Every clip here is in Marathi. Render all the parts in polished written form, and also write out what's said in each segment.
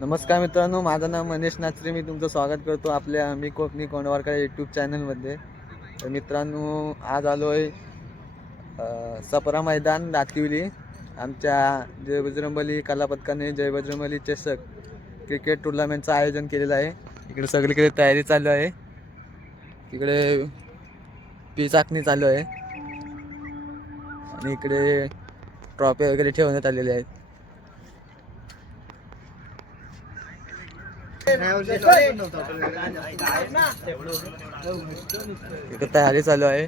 नमस्कार मित्रांनो, माझं नाव मनीष नाचरे. मी तुमचं स्वागत करतो आपल्या मी कोकणी कोंडवारकर यूट्यूब चॅनलमध्ये. तर मित्रांनो, आज आलो आहे सपरा मैदान दातिवली. आमच्या जय बजरंगबली कला पथकाने जय बजरंगबली चषक क्रिकेट टुर्नामेंटचं आयोजन केलेलं आहे. इकडे सगळीकडे तयारी चालू आहे. इकडे पी चाकणी चालू आहे आणि इकडे ट्रॉफी वगैरे ठेवण्यात आलेले आहेत. इकडे तयारी चालू आहे.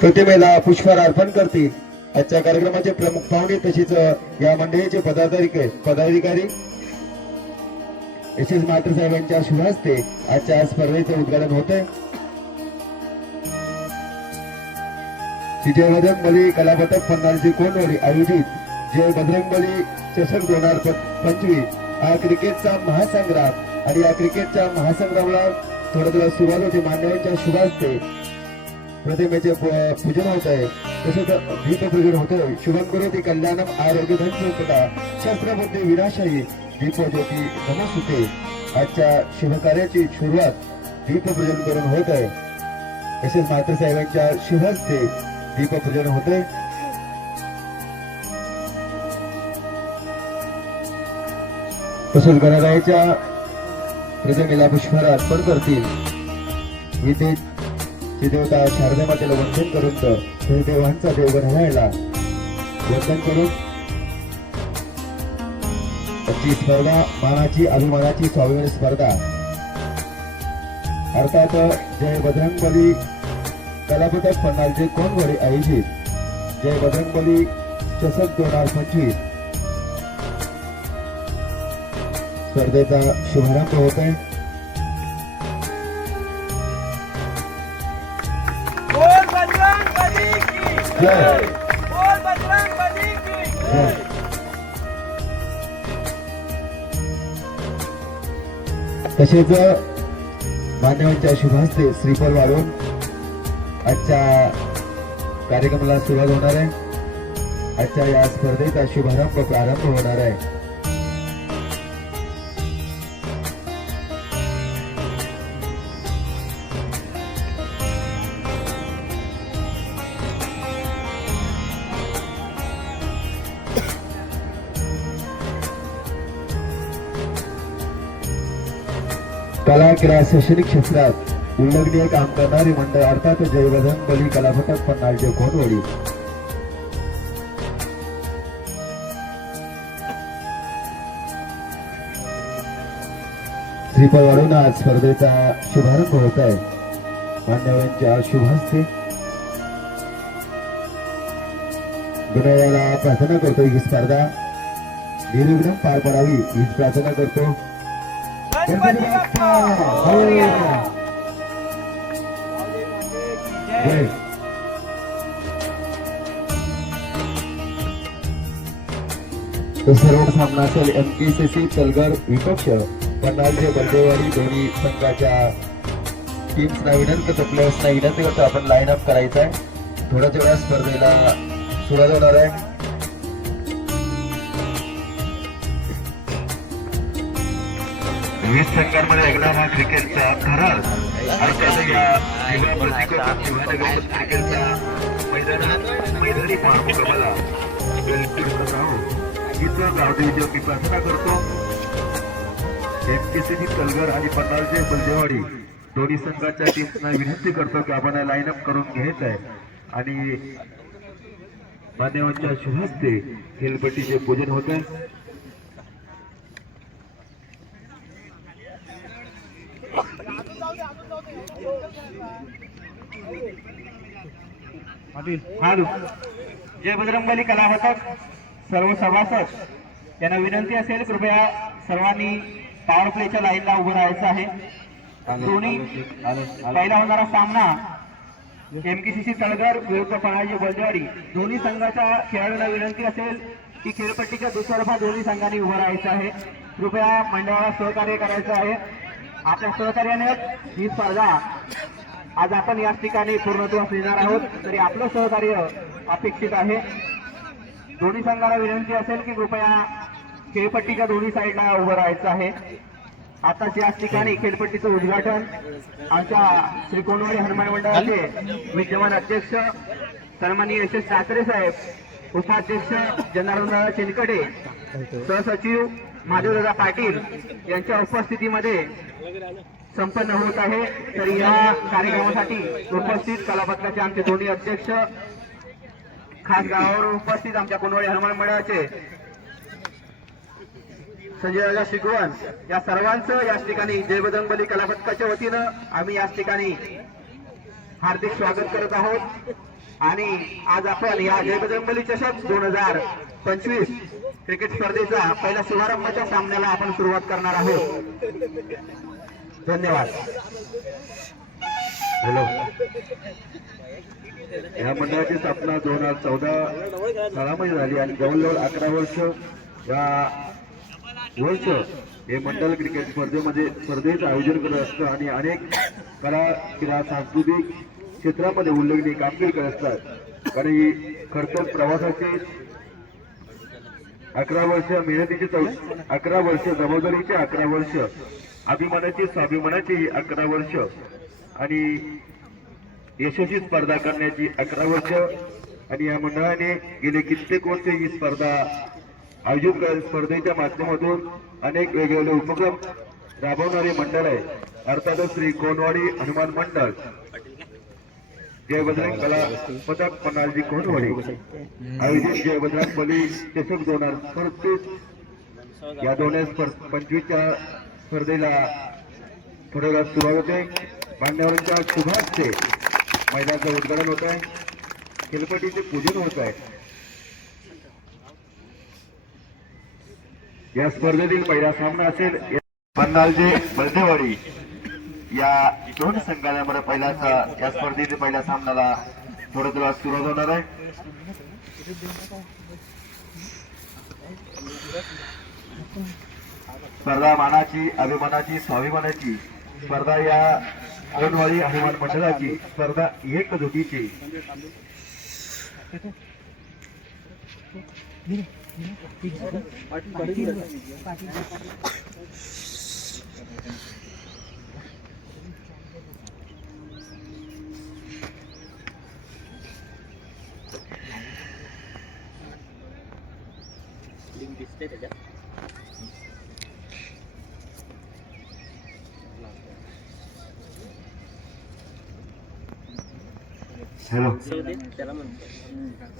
प्रतिमेला पुष्पहार अर्पण करतील. आजच्या कार्यक्रमाचे प्रमुख पाहुणे तसेच या मंडळीचे पदाधिकारी एस एस मात्र साहेबांच्या शुभ हस्ते आजच्या स्पर्धेचे उद्घाटन होते. जय बजरंगबली कला पथक पन्हाळची कोंडवाडी आयोजित जय बजरंगबली चषक 2025 हा क्रिकेटचा महासंग्राम आणि या क्रिकेटच्या महासंग्रामाला थोड्या सुरुवात होती. मान्यवरांच्या शुभ हस्ते प्रतिमेचे पूजन होत आहे. तसेच दीपपूजन होत आहे. शुभम करोति कल्याणम आरोग्य धन संपदा शस्त्रबुद्धी विनाशायी दीपज्योती नमस्ते. आजच्या शुभकार्याची सुरुवात दीपपूजन करून होत आहे. तसेच मात्र साहेबांच्या शुभ हस्ते दीपपूजन होत आहे. तसेच गणरायाच्या प्रतिमेला पुष्पहार अर्पण करतील. विधेत देवता शारदा मातेला वंदन करून तर देवांचा देव गणरायाला वंदन करून त्यांची स्पर्धा मानाची अभिमानाची 6वी स्पर्धा अर्थात जय बजरंगबली कला पथक पन्हाळचे कोंडवाडी आयोजित जय बजरंगबली चषक 2025 स्पर्धेचा शुभारंभ होत आहे. तसेच मान्यवरांच्या शुभास्ते श्रीफळ वाढवून आजच्या कार्यक्रमाला सुरुवात होणार आहे. आजच्या या स्पर्धेचा शुभारंभ प्रारंभ होणार आहे. कला क्रीडा शैक्षणिक क्षेत्रात उल्लेखनीय काम करणारे मंडळ अर्थात जय बजरंगबली कला पथक पन्हाळचे कोंडवाडी. श्रीफळ वाढवून आज स्पर्धेचा शुभारंभ होत आहे. मान्यवरांच्या शुभ हस्ते गणरायाला प्रार्थना करतो ही स्पर्धा निर्विघ्न पार पडावी हीच प्रार्थना करतो. सर्व सामना असेल MKCC तलगर विपक्ष पन्हाळचे बलदेवाडी दोन्ही संघाच्या टीम्सना विनंती प्लेयर्सना विनंती करतो आपण लाईन अप करायचा आहे. थोड्याच वेळा स्पर्धेला सुरुवात होणार आहे. विविध संघांमध्ये ऐकणार हा क्रिकेटचा खरा क्रिकेटच्या मैदानी पार्श्वभूमीला मी प्रार्थना करतो. MKCC तलगर आणि पन्हाळचे बलदेवाडी दोन्ही संघाच्या टीम्सना विनंती करतो की आपण लाईन अप करून घ्यायचं आहे आणि मान्यवरांच्या शुभ हस्ते खेळपट्टीचे पूजन होत आहे. जय बजरंगबली कला पथक सर्व सभासद यांना विनंती असेल कृपया सर्वांनी पॉवर प्लेच्या लाईनला उभं राहायचं आहे. दोन्ही पहिला होणारा सामना MKCC तळघर विरुद्ध पणाजी बलदेवाडी दोन्ही संघाच्या खेळाडूंना विनंती असेल की खेळपट्टीच्या दुतर्फा दोन्ही संघांनी उभं राहायचं आहे. कृपया मंडळाला सहकार्य करायचं आहे. आपल्या सहकार्याने ही स्पर्धा आज आपण याच ठिकाणी पूर्णत्वास येणार आहोत, तरी आपलं सहकार्य अपेक्षित आहे. दोन्ही संघाला विनंती असेल की कृपया खेळपट्टीच्या दोन्ही साईडला उभं राहायचं आहे. आताच याच ठिकाणी खेळपट्टीचं उद्घाटन आमच्या श्री कोणवाडी हनुमान मंडळाचे विद्यमान अध्यक्ष सन्माननीय यशस साखरे साहेब, उपाध्यक्ष जनार्दन चिनकडे, सहसचिव माधवदादा पाटील यांच्या उपस्थितीमध्ये संपन्न होत आहे. तर या कार्यक्रमासाठी उपस्थित कलापथकाचे आमचे दोन्ही अध्यक्ष, खास गावावर उपस्थित आमच्या कोणवाडी हनुमान मंडळाचे संजय शिगवण, या सर्वांचं याच ठिकाणी जय बजरंगबली कलापथकाच्या वतीनं आम्ही याच ठिकाणी हार्दिक स्वागत करत आहोत. आणि आज आपण या जय बजरंगबली चषक 2025 क्रिकेट स्पर्धेचा पहिल्या शुभारंभाच्या सामन्याला आपण सुरुवात करणार आहोत. धन्यवाद. हॅलो, या मंडळाची स्थापना 2014 सालामध्ये झाली आणि जवळजवळ 11 वर्ष हे मंडळ क्रिकेट स्पर्धेचं आयोजन करत असतं आणि अनेक कला क्रीडा सांस्कृतिक क्षेत्रामध्ये उल्लेखनीय कामगिरी करत असतात. कारण ही खडतर प्रवासाचे 11 वर्ष, मेहनतीचे 11 वर्ष, जबाबदारीचे 11 वर्ष, अभिमानाची स्वाभिमानाची 11 वर्ष आणि यशस्वी स्पर्धा करण्याची 11 वर्ष. आणि या मंडळाने गेले कित्येक वर्ष ही स्पर्धा आयोजित करत स्पर्धेच्या माध्यमातून अनेक वेगवेगळे उपक्रम राबवणारे मंडळ आहे. अर्थातच श्री कोणवाडी हनुमान मंडळ, जय बजरंग कला पथक पन्हाळजी कोणवाडी आयोजित जय बजरंगबली चषक 2035 या 2025च्या स्पर्धेला थोड्या वेळात सुरुवात होते. मान्यवरांच्या शुभ हस्ते मैदानाचं उद्घाटन होत आहे, खेळपट्टीचे पूजन होत आहे. या स्पर्धेतील पहिला सामना असेल पन्हाळजी बलदेवाडी या दोन संघांमध्ये या स्पर्धेतील पहिल्या सामन्याला थोड्या वेळात सुरुवात होणार आहे. स्पर्धा मानाची, अभिमानाची, स्वाभिमानाची स्पर्धा या कोणवाडी हनुमान मंडळाची स्पर्धा एकजुटीची. हॅलो,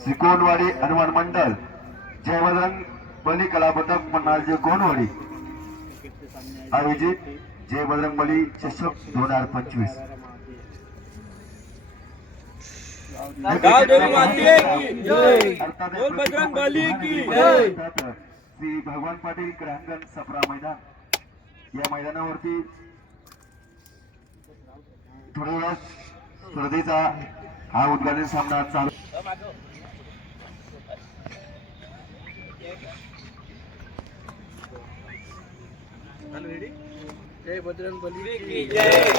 श्रीकोणवाडी हनुमान मंडळ जय बजरंग बली कलापथक पन्हाळजी कोणवाडी आयोजित जय बजरंग बली चषक 2025 श्री भगवान पाटील क्रीडांगण सप्रा मैदान, या मैदानावरती थोड्या वेळात स्पर्धेचा हा उद्घाटन सामना चालू. जय बजरंगबली की जय.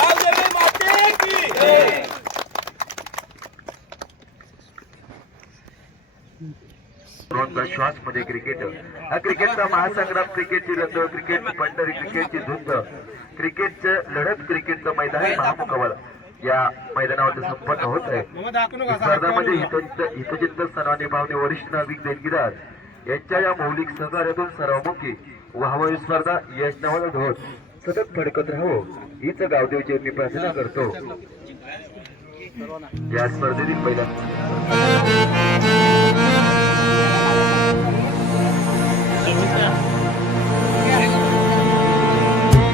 माते की जय. श्वास मध्ये क्रिकेट हा क्रिकेटचा महासंग्राम, क्रिकेटची रंग, क्रिकेटची पंढरी, क्रिकेटची धुंद, क्रिकेटचं लढत, क्रिकेटचं मैदान महामुकाबला या मैदानावर संपन्न होत आहे. स्पर्धामध्ये हितचिंत सन्मानी भावने वरिष्ठ नाविक देणगीदार यांच्या या मौलिक सहकार्यातून सर्वमुखी व्हावं ही स्पर्धा यश नवल ढोल सतत फडकत राहावं हीच गावदेवची मी प्रार्थना करतो. या स्पर्धेतील पहिला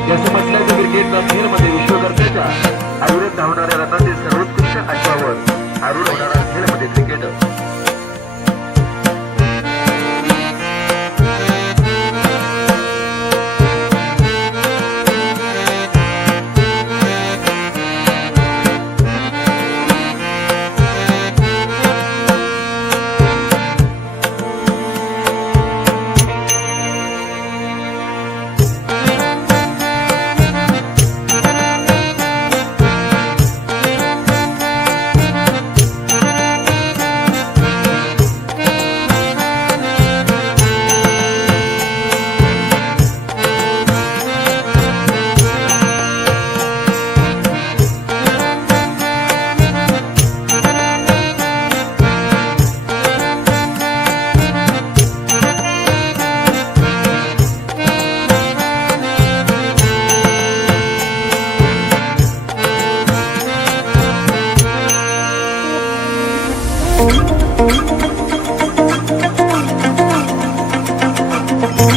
जसं म्हटलं की क्रिकेटचा खेळमध्ये विश्वकर्त्याच्या आवडत धावणाऱ्या रनातील सर्वोत्कृष्ट अश्वावर आरूढ होणारा खेळमध्ये क्रिकेट. या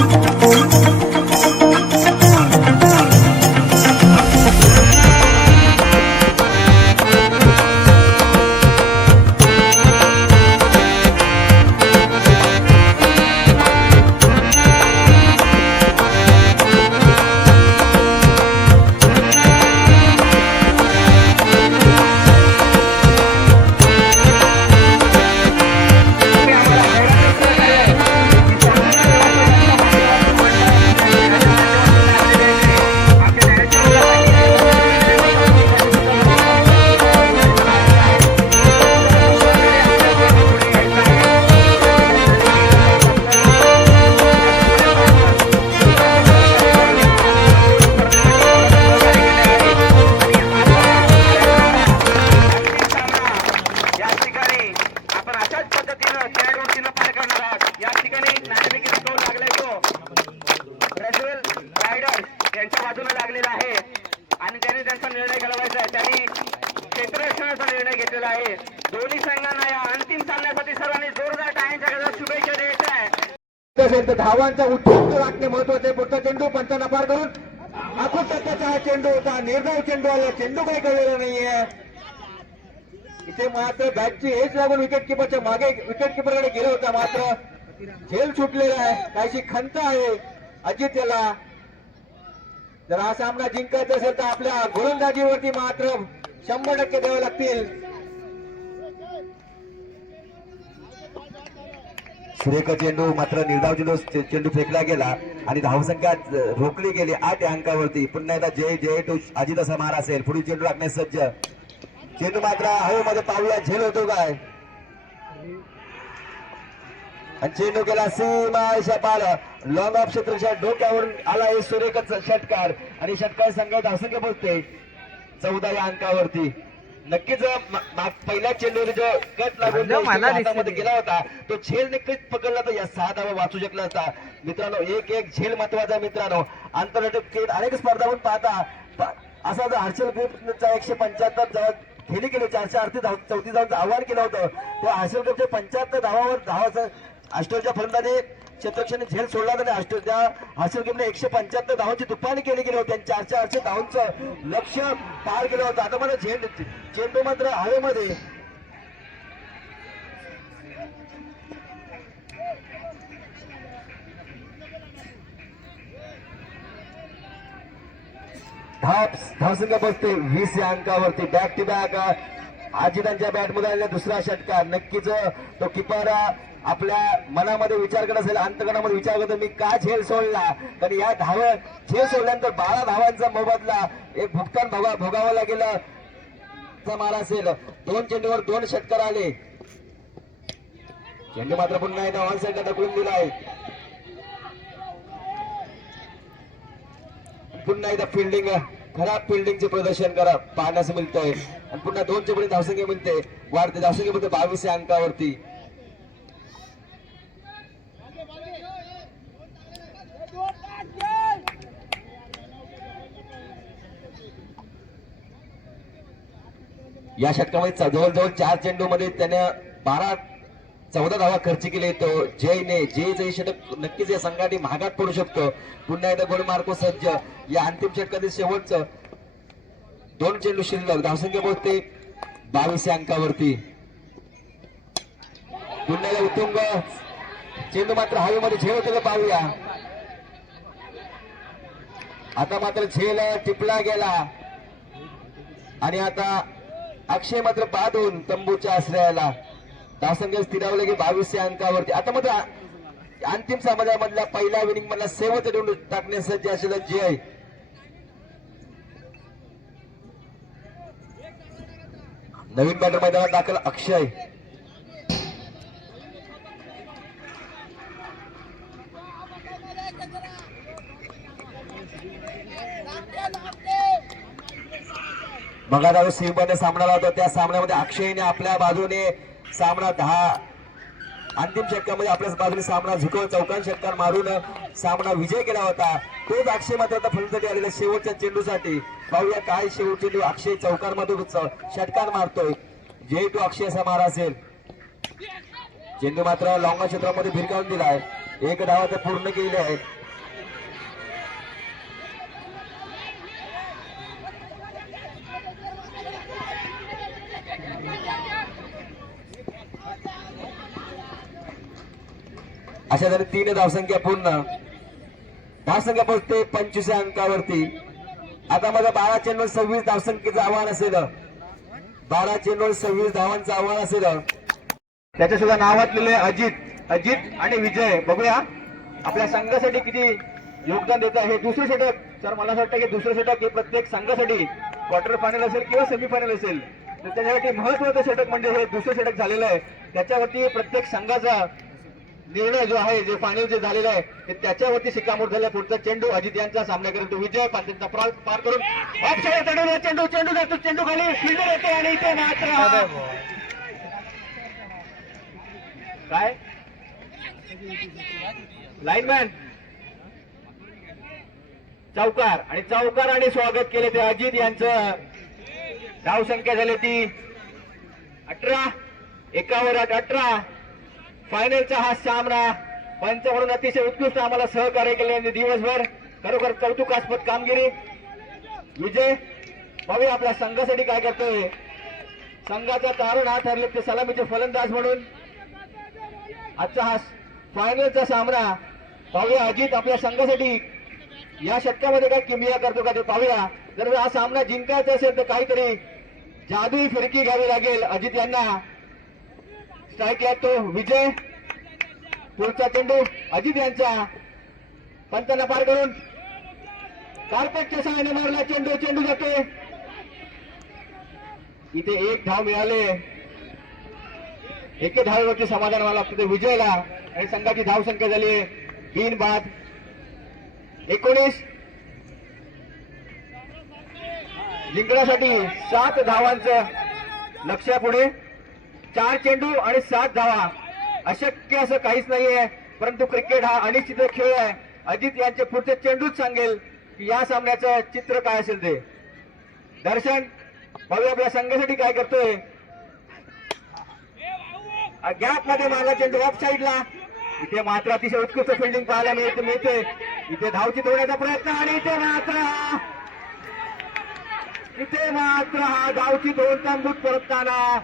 ठिकाणी आपण अशाच पद्धतीनं त्या डोसीनं पार करणार आहोत. या ठिकाणी नाणेफेकी स्कोर लागलाय तो रसेल रायडर्स यांच्या बाजूने लागलेला आहे आणि त्यांनी त्यांचा निर्णय घालवायचा आहे. त्यांनी क्षेत्ररक्षणाचा निर्णय घेतलेला आहे. दोन्ही संघांना या अंतिम सामन्यासाठी सर्वांनी जोरदार टाळ्यांच्या गजरात शुभेच्छा द्यायच्या आहे. असेल तर धावांचा उत्कृष्ट राखणे महत्वाचे. पुढचा चेंडू पंचांना पार करून आखूड टप्प्याचा हा चेंडू होता. निर्धाव चेंडू आला. चेंडू काही कळलेला नाहीये. इथे मात्र बॅटची हेच लागून विकेट किपरच्या मागे विकेट किपरकडे गेला होता. मात्र झेल सुटलेला आहे. काहीशी खंत आहे अजित याला. जर हा सामना जिंकायचा असेल तर आपल्या गोलंदाजीवरती मात्र 100% द्यावे लागतील. सुरेख चेंडू मात्र निर्धाव चेंडू फेकला गेला आणि धावसंख्या रोखली गेली 8 अंकावरती. पुन्हा एकदा जय जय टू अजित असा मार असेल. पुढील चेंडू लागण्यास सज्ज. चेंडू मात्र हवेमध्ये पाहूया झेल होतो काय. आणि चेंडू गेला सीमा पार. लॉंग ऑफ क्षेत्राच्या डोक्यावरून आला हे सुरेख षटकार आणि षटकार संघ धावसंख्या पोहोचते 14 या अंकावरती. नक्कीच पहिल्या चेंडूवर जो कट लागून हातामध्ये गेला होता तो झेल नक्कीच पकडला तर या 6 धावा वाचू शकला असता. मित्रांनो एक झेल महत्वाचा. मित्रांनो आंतरराष्ट्रीय क्रिकेट अनेक स्पर्धावरून पाहता असा जर हर्षल ग्रुपचा 175 जेव्हा खेळी केली 434 धावांचं आव्हान केलं होतं त्या हर्षल ग्रुपच्या 75 धावावर धावाचं ऑस्ट्रेलियाच्या फलंदाजी क्षेत्ररक्षण झेल सोडला तर ऑस्ट्रेलिया हर्षल ग्रुपने 175 धावांची तुफानी केली गेली होती. 400 धावांचं लक्ष पार केलं होतं. आता मला चेंडू मात्र हवेमध्ये. धावसंख्या बसते 20 या अंकावरती. बॅक टू बॅक अजितांच्या बॅटमध्ये आलेला दुसरा षटकार. नक्कीच तो किपर आपल्या मनामध्ये विचार करत असेल. अंतकणामध्ये विचार करतो मी का झेल सोडला. कारण या झेल सोडल्यानंतर 12 धावांचा मोबदला एक भुगतान भोगावं लागेल मार असेल. 2 चेंडूवर 2 षटकार आले. चेंडू मात्र पुन्हा एकदा ऑन साईडला ढकलून दिलाय. पुन्हा एकदा फिल्डिंग खराब फिल्डिंगचे प्रदर्शन करा पाहण्यास मिळतंय आणि पुन्हा 2 चेंडूची धावसंख्या मिळते. वाढते धावसंख्या मिळते 22 या अंकावरती. या षटकामध्ये जवळजवळ 4 चेंडू मध्ये त्याने 14 धावा खर्च केले. तो जयचं षटक नक्कीच या संघाने महागात पडू शकतो. पुन्हा एकदा गोल मार्को सज्ज. या अंतिम षटकातील शेवटचं 2 चेंडू शिल्लक. धावसंख्या पोहोचते 22 अंकावरती. पुन्हा एकदा उत्तुंग चेंडू मात्र हवेमध्ये झेल होते का पाहूया. आता मात्र झेल टिपला गेला आणि आता अक्षय मात्र बाधून तंबूच्या आश्रयाला. धावसंख्या स्थिरावले की 22 अंकावरती. आता मात्र अंतिम सामन्यामधल्या पहिल्या विनिंग मधला शेवटचा चेंडू टाकण्यास सज्ज असलेला जय. नवीन बॅटर मैदानात दाखल अक्षय. बघा जाऊ सिंहने सामना होता त्या सामन्यामध्ये अक्षयने आपल्या बाजूने सामना 10 अंतिम षटकामध्ये आपल्या बाजूने सामना झुकवून चौकार षटकार मारून सामना विजय केला होता. तोच अक्षय मात्र आता फलंदाजी आलेल्या शेवटच्या चेंडूसाठी. पाहूया काय शेवट चेंडू अक्षय चौकार मधून षटकार मारतोय. जय टू अक्षय असा मार असेल. चेंडू मात्र लॉंग क्षेत्रामध्ये भिरकावून दिलाय. एक धावा ते पूर्ण केलेली आहे. अशा तरी 3 धावसंख्या पूर्ण. धावसंख्या पोहोचते 25 अंकावरती. आता माझा 12 चेंडू 26 धावसंख्येचं आव्हान असेल. 12 चेंडू 26 धावांचं आव्हान असेल. त्याच्या सुद्धा नावात लिहिले अजित आणि विजय. बघूया आपल्या संघासाठी किती योगदान देत आहे. हे दुसरं षटक. सर मला असं वाटतं की दुसरं षटक हे प्रत्येक संघासाठी क्वार्टर फायनल असेल किंवा सेमीफायनल असेल तर त्याच्यासाठी महत्वाचं षटक म्हणजे हे दुसरं षटक झालेलं आहे. त्याच्यावरती प्रत्येक संघाचा निर्णय जो आहे, जे फायनल जे झालेलं आहे ते त्याच्यावरती शिक्कामोर्तब झालं. पुढचा चेंडू अजित यांचा सामना करेल तो विजय. पांढऱ्यांचा पार करून ऑफसाईड चेंडू जातो. चेंडू खाली फिल्डर येते आणि इथे मात्र काय लाईनमॅन चौकार आणि स्वागत केले ते अजित यांचं. धावसंख्या झाली ती 18. 18. फायनलचा हा सामना पंच म्हणून अतिशय उत्कृष्ट आम्हाला सहकार्य केले दिवसभर. खरोखर कौतुकास्पद कामगिरी. विजय बघूया आपल्या संघासाठी काय करतोय. संघाचा तारण हा ठरले ते सलामीचे फलंदाज म्हणून आजचा हा फायनलचा सामना पाहूया. अजित आपल्या संघासाठी या षटकामध्ये काय किमया करतो का ते पाहूया. जर हा सामना जिंकायचा असेल तर काहीतरी जादुई फिरकी घ्यावी लागेल अजित यांना. स्ट्राईक येतो विजय. पुढचा चेंडू अजित यांचा. पंचांना पार करून कार्पेटच्या सहाय्याने मारला चेंडू जातो. इथे एक धाव मिळाले. एके धावेवरती समाधान व्हावं लागतं विजयला. आणि संघाची धावसंख्या झाली 3 बाद 19. जिंकण्यासाठी 7 धावांचं लक्ष्यापुढे. 4 चेंडू आणि 7 धावा. अशक्य असं काहीच नाहीये. परंतु क्रिकेट हा अनिश्चित खेळ आहे. अजित यांचे पुढचे चेंडूच सांगेल की या सामन्याचं चित्र काय असेल ते. दर्शन बघूया आपल्या संघासाठी काय करतोय. गॅप मध्ये मारला चेंडू ऑफ साईडला. इथे मात्र अतिशय उत्कृष्ट फिल्डिंग पाहायला मिळते. इथे धावचित होण्याचा प्रयत्न आणि इथे मात्र हा धावचित होऊन तंबूत परतताना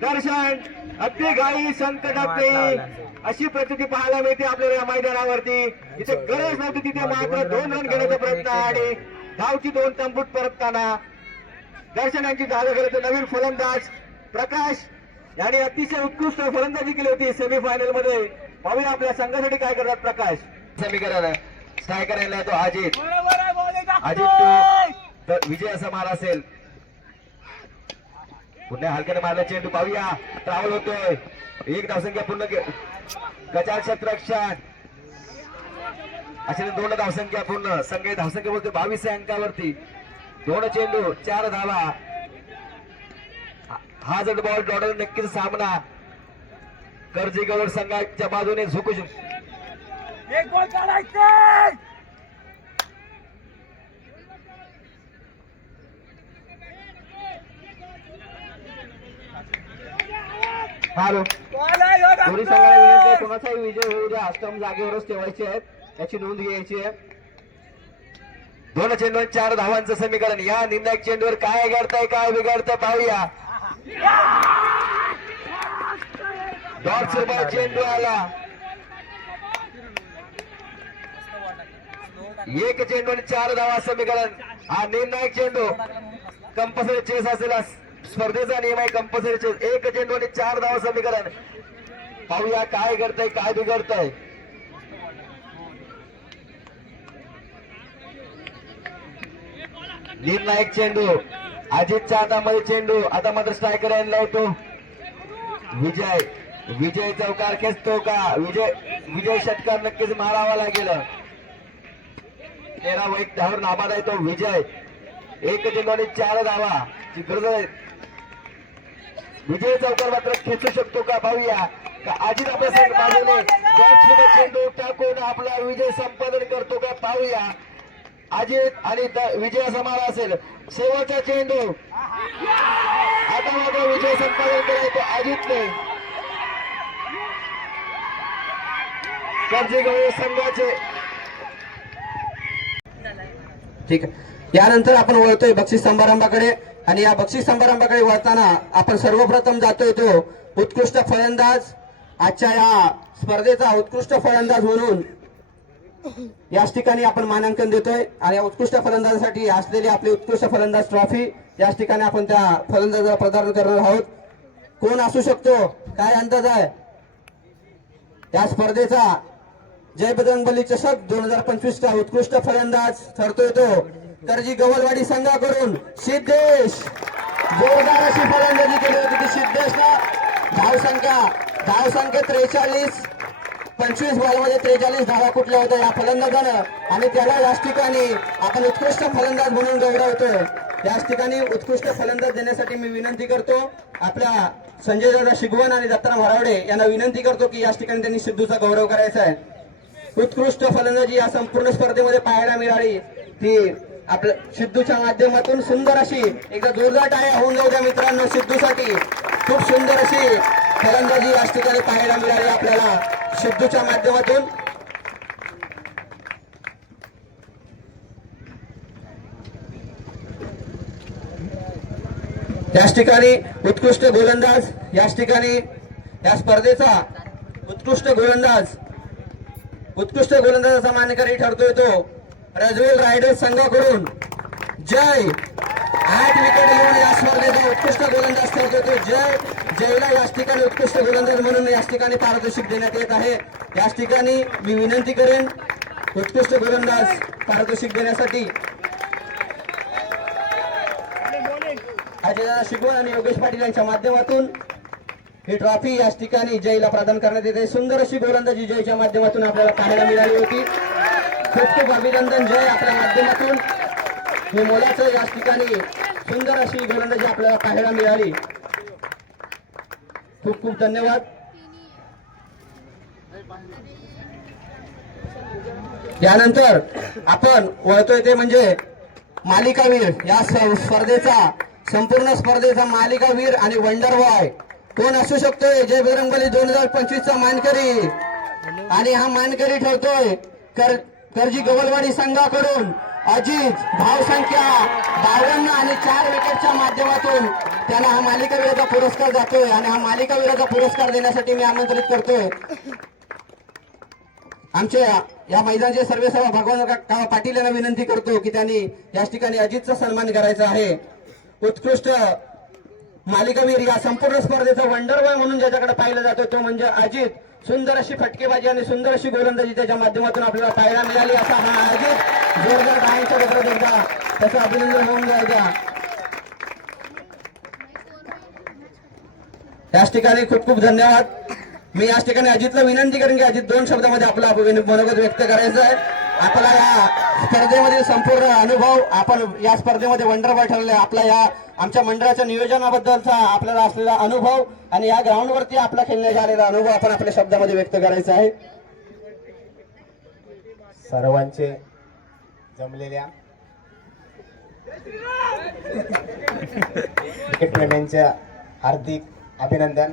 दर्शन अगदी घाई संकटातली अशी परिस्थिती पाहायला मिळते आपल्याला या मैदानावरती. इथे गरज नव्हती तिथे मात्र 2 रन घेण्याचा प्रयत्न आणि धावचित होऊन तंबूत परतताना दर्शन यांची जागा केली. तर नवीन फलंदाज प्रकाश यांनी अतिशय उत्कृष्ट फलंदाजी केली होती सेमीफायनल मध्ये. पाहूया आपल्या संघासाठी काय करतात प्रकाश. समीकरण स्ट्रायकर यांना तो अजित तो विजय असा मार असेल. पुन्हा हलक्याने मारला चेंडू. पाहूया ट्रॅव्हल होतोय. 1 धावसंख्या पूर्ण. गजाल क्षेत्ररक्षण अशा 2 धावसंख्या पूर्ण. संघ धावसंख्या बोलतो 22 अंकावरती. 2 चेंडू 4 धावा. हा जर बॉल डॉडर नक्कीच सामना कर्जीगड संघाच्या बाजूने झुकू शकतो. एक गोल काढायचे. हॅलो दोन्ही संघाला विनंती आहे कोणाचाही विजय होऊ द्या. अष्टम जागेवरच ठेवायचे आहेत याची नोंद घ्यायची आहे. 2 चेंडू 4 धावांचं समीकरण. या निर्णायक चेंडूवर काय घडतंय काय बिघडतंय पाहूया. डॉट सुरुवात चेंडू आला. 1 चेंडू आणि 4 धावा समीकरण. हा निर्णायक चेंडू कंपल्सरी चेस असेल. स्पर्धेचा नियम आहे कंपल्सरी चेस. 1 चेंडू आणि 4 धावा समीकरण. पाहूया काय घडतंय काय बिघडतंय. निर्णायक चेंडू अजितच्या हातामध्ये चेंडू. आता मात्र स्ट्रायकर यायला लावतो विजय चौकार खेचतो का. विजय षटकार नक्कीच मारावा लागेल. 13 धावावर नाबाद आहे तो विजय. 1 चेंडू आणि 4 धावा ची गरज आहे. विजय चौकार मात्र खेचू शकतो का पाहूया. का अजित आपल्या बाजूने चेंडू टाकून आपला विजय संपादन करतो का पाहूया. अजित आणि विजय समार असेल. शेवटचा चेंडू आता मात्र विजय संपादन केलाय तो अजितने. कर्जे गवळी संघाचे. ठीक आहे, यानंतर आपण वळतोय बक्षीस समारंभाकडे आणि या बक्षीस समारंभाकडे वळताना आपण सर्वप्रथम जातोय तो उत्कृष्ट फलंदाज. आजच्या या स्पर्धेचा उत्कृष्ट फलंदाज म्हणून याच ठिकाणी आपण मानांकन देतोय आणि या उत्कृष्ट फलंदाजासाठी असलेली आपली उत्कृष्ट फलंदाज ट्रॉफी याच ठिकाणी आपण त्या फलंदाजाला प्रदान करणार आहोत. कोण असू शकतो, काय अंदाज आहे या स्पर्धेचा? जय बजरंगबली चषक 2025 चा उत्कृष्ट फलंदाज ठरतोय तो कर्जी गवलवाडी संघाकडून सिद्धेश. जोरदार अशी फलंदाजी केली होती ती सिद्धेशनं. धावसंख्या 43, 25 बॉलमध्ये 43 धावा कुठल्या होत्या या फलंदाजानं आणि त्याला याच ठिकाणी आपण उत्कृष्ट फलंदाज म्हणून गौरवतोय. याच ठिकाणी उत्कृष्ट फलंदाज देण्यासाठी मी विनंती करतो आपल्या संजय दादा शिगवण आणि दत्ताराम हरावडे यांना विनंती करतो की याच ठिकाणी त्यांनी सिद्धूचा गौरव करायचा आहे. उत्कृष्ट फलंदाजी या संपूर्ण स्पर्धेमध्ये पाहायला मिळाली ती आपल्या सिद्धूच्या माध्यमातून सुंदर अशी एकदा जोरदार टाळ्या होऊन जाऊ द्या मित्रांनो सिद्धूसाठी. खूप सुंदर अशी फलंदाजी याच ठिकाणी पाहायला मिळाली आपल्याला सिद्धूच्या माध्यमातून. याच ठिकाणी उत्कृष्ट गोलंदाज याच ठिकाणी या स्पर्धेचा उत्कृष्ट गोलंदाजाचा मानकरी ठरतोय तो रजवेल रायडर्स संघाकडून जय. 8 विकेट घेऊन या स्पर्धेचा उत्कृष्ट गोलंदाज ठरतोय तो जयला याच ठिकाणी उत्कृष्ट गोलंदाज म्हणून याच ठिकाणी पारितोषिक देण्यात येत आहे. याच ठिकाणी मी विनंती करेन उत्कृष्ट गोलंदाज पारितोषिक देण्यासाठी अजय शिगवण आणि योगेश पाटील यांच्या माध्यमातून ही ट्रॉफी याच ठिकाणी जयला प्रदान करण्यात येते. सुंदर अशी गोलंदाजी जयच्या माध्यमातून आपल्याला पाहायला मिळाली होती. खूप खूप अभिनंदन जय आपल्या माध्यमातून हे मोलाचं याच ठिकाणी सुंदर अशी गोलंदाजी आपल्याला पाहायला मिळाली. खूप खूप धन्यवाद. यानंतर आपण वळतोय ते म्हणजे मालिकावीर. या स्पर्धेचा संपूर्ण स्पर्धेचा मालिकावीर आणि वंडर बॉय कोण असू शकतोय? जय बजरंगबली 2025 चा मानकरी आणि हा मानकरी ठरतोय कर्जी गवलवाडी संघाकडून अजित. धावसंख्या 52 आणि 4 विकेटच्या माध्यमातून त्याला हा मालिकावीराचा पुरस्कार जातोय आणि हा मालिकावीराचा पुरस्कार देण्यासाठी मी आमंत्रित करतोय आमच्या या मैदानाचे सर्वेसर्वा भगवान काका पाटील यांना विनंती करतो की त्यांनी याच ठिकाणी अजितचा सन्मान करायचा आहे. उत्कृष्ट मालिकावीर या संपूर्ण स्पर्धेचा वंडर बॉय म्हणून ज्याच्याकडे पाहिलं जातं तो म्हणजे अजित. सुंदर अशी फटकेबाजी आणि सुंदर अशी गोलंदाजी त्याच्या माध्यमातून आपल्याला पाहायला मिळाली. असा हा अजित जोरदार टाळ्यांच्या गजरात एकदा त्याचं अभिनंदन होऊन जायचा. याच ठिकाणी खूप खूप धन्यवाद. मी याच ठिकाणी अजितला विनंती करेन की अजित 2 शब्दामध्ये आपला मनोगत व्यक्त करायचं आहे. आपला या स्पर्धेमधील संपूर्ण अनुभव आपण या स्पर्धेमध्ये वंडर बॉय ठरले आपला या आमच्या मंडळाच्या नियोजनाबद्दलचा आपल्याला असलेला अनुभव आणि या ग्राउंडवरती आपला खेळण्यात आलेला अनुभव आपण आपल्या शब्दामध्ये व्यक्त करायचा आहे. सर्वांचे जमलेल्या क्रिकेट प्रेमींच्या हार्दिक अभिनंदन.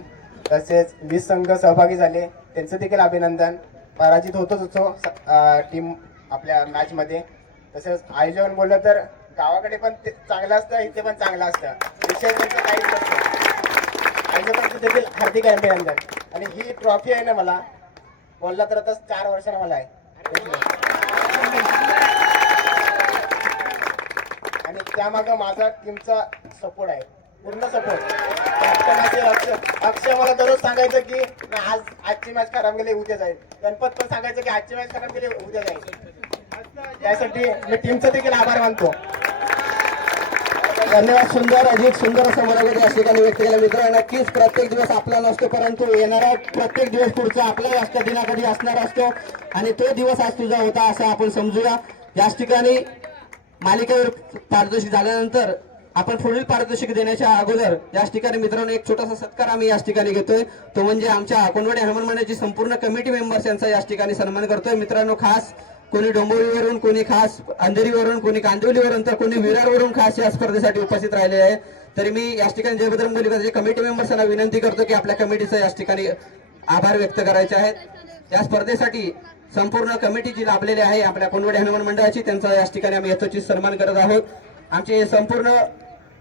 तसेच 20 संघ सहभागी झाले त्यांचं देखील अभिनंदन. पराजित होतोच टीम आपल्या मॅच मध्ये. तसेच आयोजन बोललं तर गावाकडे पण चांगलं असतं, इथे पण चांगलं असतं. विषय त्यांचं काहीच नसतं. आयोजकांचं देखील हार्दिक अभिनंदन. आणि ही ट्रॉफी आहे ना मला बोलला तर आता 4 वर्षांना मला आहे आणि त्यामागं माझा टीमचा सपोर्ट आहे, पूर्ण सपोर्ट. कॅप्टन अक्षय मला दररोज सांगायचं की आजची मॅच खराब गेली उद्या जाईल. गणपत पण सांगायचं की आजची मॅच खराब गेली उद्या जाईल. त्यासाठी मी टीमचा देखील आभार मानतो. धन्यवाद. सुंदर अजित सुंदर असं मनोगत या ठिकाणी व्यक्त केलं. मित्र नक्कीच प्रत्येक दिवस आपला नसतो परंतु येणारा प्रत्येक दिवस पुढचा आपल्याही असल्या दिनाकधी असणार असतो आणि तो दिवस आज तुझा होता असं आपण समजूया. याच ठिकाणी मालिकेवर पारितोषिक झाल्यानंतर आपण पुढील पारितोषिक देण्याच्या अगोदर याच ठिकाणी मित्रांनो एक छोटासा सत्कार आम्ही याच ठिकाणी घेतोय. तो म्हणजे आमच्या कोणवाडी हनुमान मंडळाची संपूर्ण कमिटी मेंबर्स यांचा याच ठिकाणी सन्मान करतोय. मित्रांनो खास कोणी डोंबिवलीवरून, कोणी खास अंधेरीवरून, कोणी कांदिवलीवरून तर कोणी विरारवरून खास या स्पर्धेसाठी उपस्थित राहिले आहे. तरी मी याच ठिकाणी जय बजरंगबली कमिटी मेंबर्स यांना विनंती करतो की आपल्या कमिटीचं याच ठिकाणी आभार व्यक्त करायचे आहेत. या स्पर्धेसाठी संपूर्ण कमिटी जी लाभलेली आहे आपल्या कोंडवाडी हनुमान मंडळाची, त्यांचा याच ठिकाणी आम्ही यथोचित सन्मान करत आहोत. आमचे संपूर्ण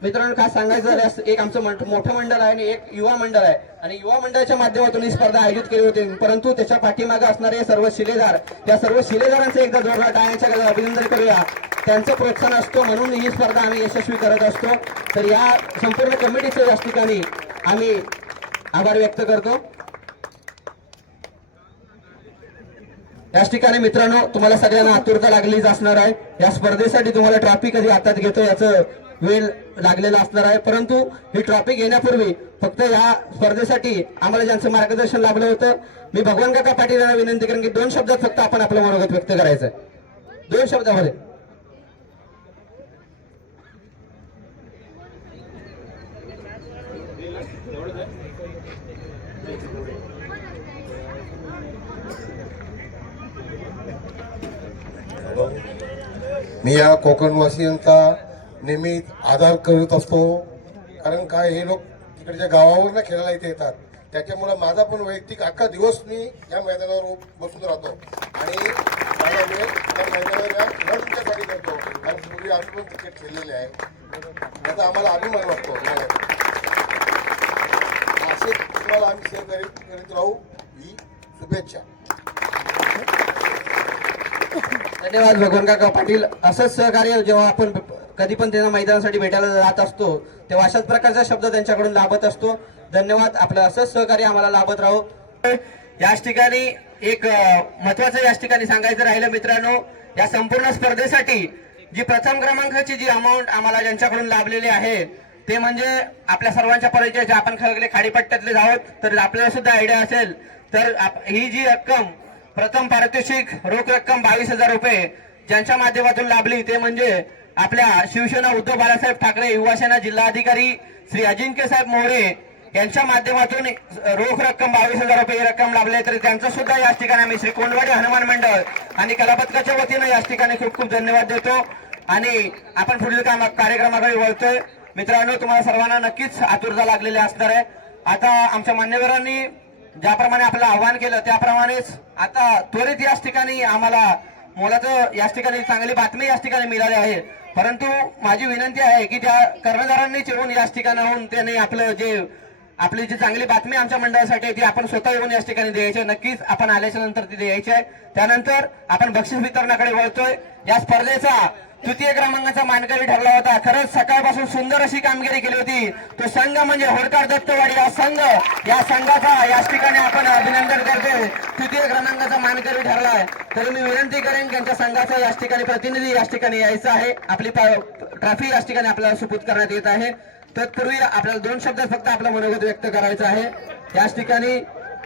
मित्रांनो खास सांगायचं झाल्यास एक आमचं मोठं मंडळ आहे आणि एक युवा मंडळ आहे आणि युवा मंडळाच्या माध्यमातून ही स्पर्धा आयोजित केली होती. परंतु त्याच्या पाठीमागे असणारे सर्व शिलेदार, या सर्व शिलेदारांचं एकदा जोरदार टाळ्यांच्या गजरात अभिनंदन करूया. त्यांचं प्रोत्साहन असतो म्हणून ही स्पर्धा आम्ही यशस्वी करत असतो. तर या संपूर्ण कमिटीचं याच ठिकाणी आम्ही आभार व्यक्त करतो. याच ठिकाणी मित्रांनो तुम्हाला सगळ्यांना आतुरता लागलीच असणार आहे. या स्पर्धेसाठी तुम्हाला ट्रॉफी कधी हातात घेतो याचं वेळ लागलेला असणार आहे. परंतु ही ट्रॉफी घेण्यापूर्वी फक्त या स्पर्धेसाठी आम्हाला ज्यांचं मार्गदर्शन लाभलं होतं, मी भगवान काका पाटील यांना विनंती करेन की 2 शब्दात फक्त आपण आपलं मनोगत व्यक्त करायचं आहे. 2 शब्दामध्ये. मी या कोकणवासियांचा नेहमी आदर करत असतो. कारण काय, हे लोक तिकडच्या गावावरनं खेळायला इथे येतात. त्याच्यामुळे माझा पण वैयक्तिक अख्खा दिवस मी या मैदानावर बसून राहतो आणि माझा वेळ त्या मैदानावर या खेळाडूंच्यासाठी करतो. कारण पूर्वी आम्ही पण क्रिकेट खेळलेले आहे, त्याचा आम्हाला अभिमान वाटतो. असे तुम्हाला आम्ही सेव करीत राहू ही शुभेच्छा. धन्यवाद भगवान काका पाटील. असंच सहकार्य जेव्हा आपण कधी पण त्यांना मैदानासाठी भेटायला जात असतो तेव्हा अशाच प्रकारचा शब्द त्यांच्याकडून लाभत असतो. धन्यवाद. आपलं असंच सहकार्य आम्हाला लाभत राहू. याच ठिकाणी एक महत्वाचं याच ठिकाणी सांगायचं राहिलं मित्रांनो, या संपूर्ण स्पर्धेसाठी जी प्रथम क्रमांकाची जी अमाऊंट आम्हाला ज्यांच्याकडून लाभलेली आहे ते म्हणजे आपल्या सर्वांच्या परिचयाचे, आपण खरगले खाडीपट्ट्यातले आहोत तर आपल्याला सुद्धा आयडिया असेल. तर ही जी रक्कम प्रथम पारितोषिक रोख रक्कम 22,000 रुपये ज्यांच्या माध्यमातून लाभली ते म्हणजे आपल्या शिवसेना उद्धव बाळासाहेब ठाकरे युवा सेना जिल्हाधिकारी श्री अजिंक्य साहेब मोरे यांच्या माध्यमातून रोख रक्कम 22,000 रुपये ही रक्कम लाभले. तर त्यांचा सुद्धा याच ठिकाणी आम्ही श्री कोंडवाडी हनुमान मंडळ आणि कलापथकाच्या वतीनं याच ठिकाणी खूप खूप धन्यवाद देतो आणि आपण पुढील कार्यक्रमाकडे वळतोय. मित्रांनो तुम्हाला सर्वांना नक्कीच आतुरता लागलेली असणार आहे. आता आमच्या मान्यवरांनी ज्याप्रमाणे आपलं आव्हान केलं त्याप्रमाणेच आता त्वरित याच ठिकाणी आम्हाला मोलाचं याच ठिकाणी चांगली बातमी याच ठिकाणी मिळाली आहे. परंतु माझी विनंती आहे की त्या कर्णधारांनीच येऊन याच ठिकाणाहून त्यांनी आपली जी चांगली बातमी आमच्या मंडळासाठी आहे ती आपण स्वतः येऊन याच ठिकाणी द्यायची. नक्कीच आपण आल्याच्या नंतर ती द्यायची आहे. त्यानंतर आपण बक्षीस वितरणाकडे वळतोय. या स्पर्धेचा तृतीय क्रमांकाचा मानकरी ठरला होता. खरंच सकाळपासून सुंदर अशी कामगिरी केली होती. तो संघ म्हणजे होडकर दत्तवाडी हा संघ, या संघाचा याच ठिकाणी आपण अभिनंदन करतोय. तृतीय क्रमांकाचा मानकरी ठरलाय. तर मी विनंती करेन की त्यांच्या संघाचा याच ठिकाणी प्रतिनिधी याच ठिकाणी यायचं आहे. आपली ट्रॉफी याच ठिकाणी आपल्याला सुपूर्द करण्यात येत आहे. तत्पूर्वी आपल्याला 2 शब्दात फक्त आपलं मनोगत व्यक्त करायचं आहे. याच ठिकाणी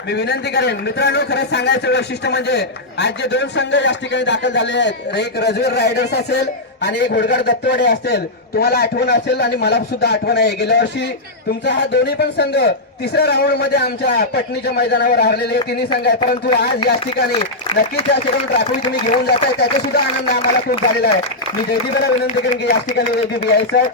मी विनंती करेन मित्रांनो, खरंच सांगायचं वैशिष्ट्य म्हणजे आज जे 2 संघ याच ठिकाणी दाखल झाले आहेत, एक रजवीर रायडर्स असेल आणि एक होडकर दत्तवाडी असेल. तुम्हाला आठवण असेल आणि मला सुद्धा आठवण आहे, गेल्या वर्षी तुमचा हा दोन्ही पण संघ तिसऱ्या राऊंड मध्ये आमच्या पटणीच्या मैदानावर हरलेले तिन्ही संघ आहे. परंतु आज याच ठिकाणी नक्कीच या ठिकाणी ट्रॉफी तुम्ही घेऊन जाताय त्याचा सुद्धा आनंद आम्हाला खूप झालेला आहे. मी जयदीपला विनंती करेन की याच ठिकाणी जयदीप यायचं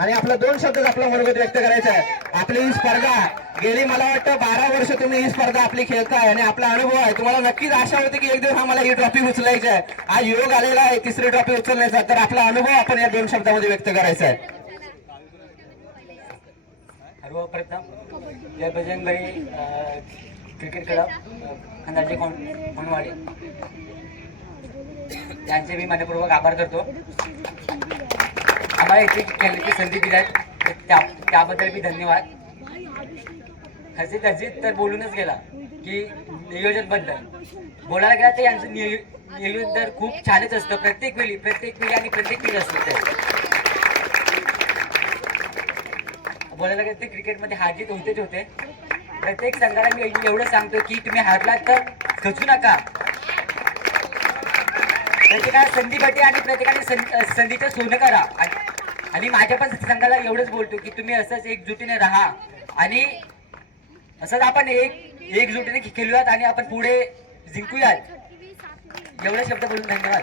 आणि आपलं 2 शब्दात आपलं मनोगत व्यक्त करायचं आहे. आपली ही स्पर्धा गेली मला वाटतं 12 वर्ष तुम्ही ही स्पर्धा आपली खेळताय आणि आपला अनुभव आहे. तुम्हाला नक्कीच आशा होती की एक दिवस आम्हाला ही ट्रॉफी उचलायची आहे. आज योग आलेला आहे 3री ट्रॉफी उचलण्याचा. तर आपला अनुभव आपण या 2 शब्दामध्ये व्यक्त करायचा आहे. सर्वप्रथम जय बजरंगबली क्रिकेट क्लब खंडाचे कोंडवाडी यांचे मी मनपूर्वक आभार करतो. आम्हाला इथे खेळण्याची संधी दिली आहे त्याबद्दल मी धन्यवाद. हर्षित तर बोलूनच गेला की नियोजनबद्दल बोलायला गेला तर यांचं नियोजन तर खूप छानच असतं. प्रत्येक वेळी आणि प्रत्येक वेळी असतं. ते बोलायला गेलं तर क्रिकेटमध्ये हार जीत होतेच होते. प्रत्येक संघाला मी एवढं सांगतो की तुम्ही हारलात तर खचू नका. प्रत्येकाला संधी भेटे आणि प्रत्येकाने संधीचं सोनं करा. आणि माझ्या पण संघाला एवढंच बोलतो की तुम्ही असंच एकजुटीने राहा आणि असंच आपण एकजुटीने खेळूयात आणि आपण पुढे जिंकूयात. एवढे शब्द बोलून धन्यवाद.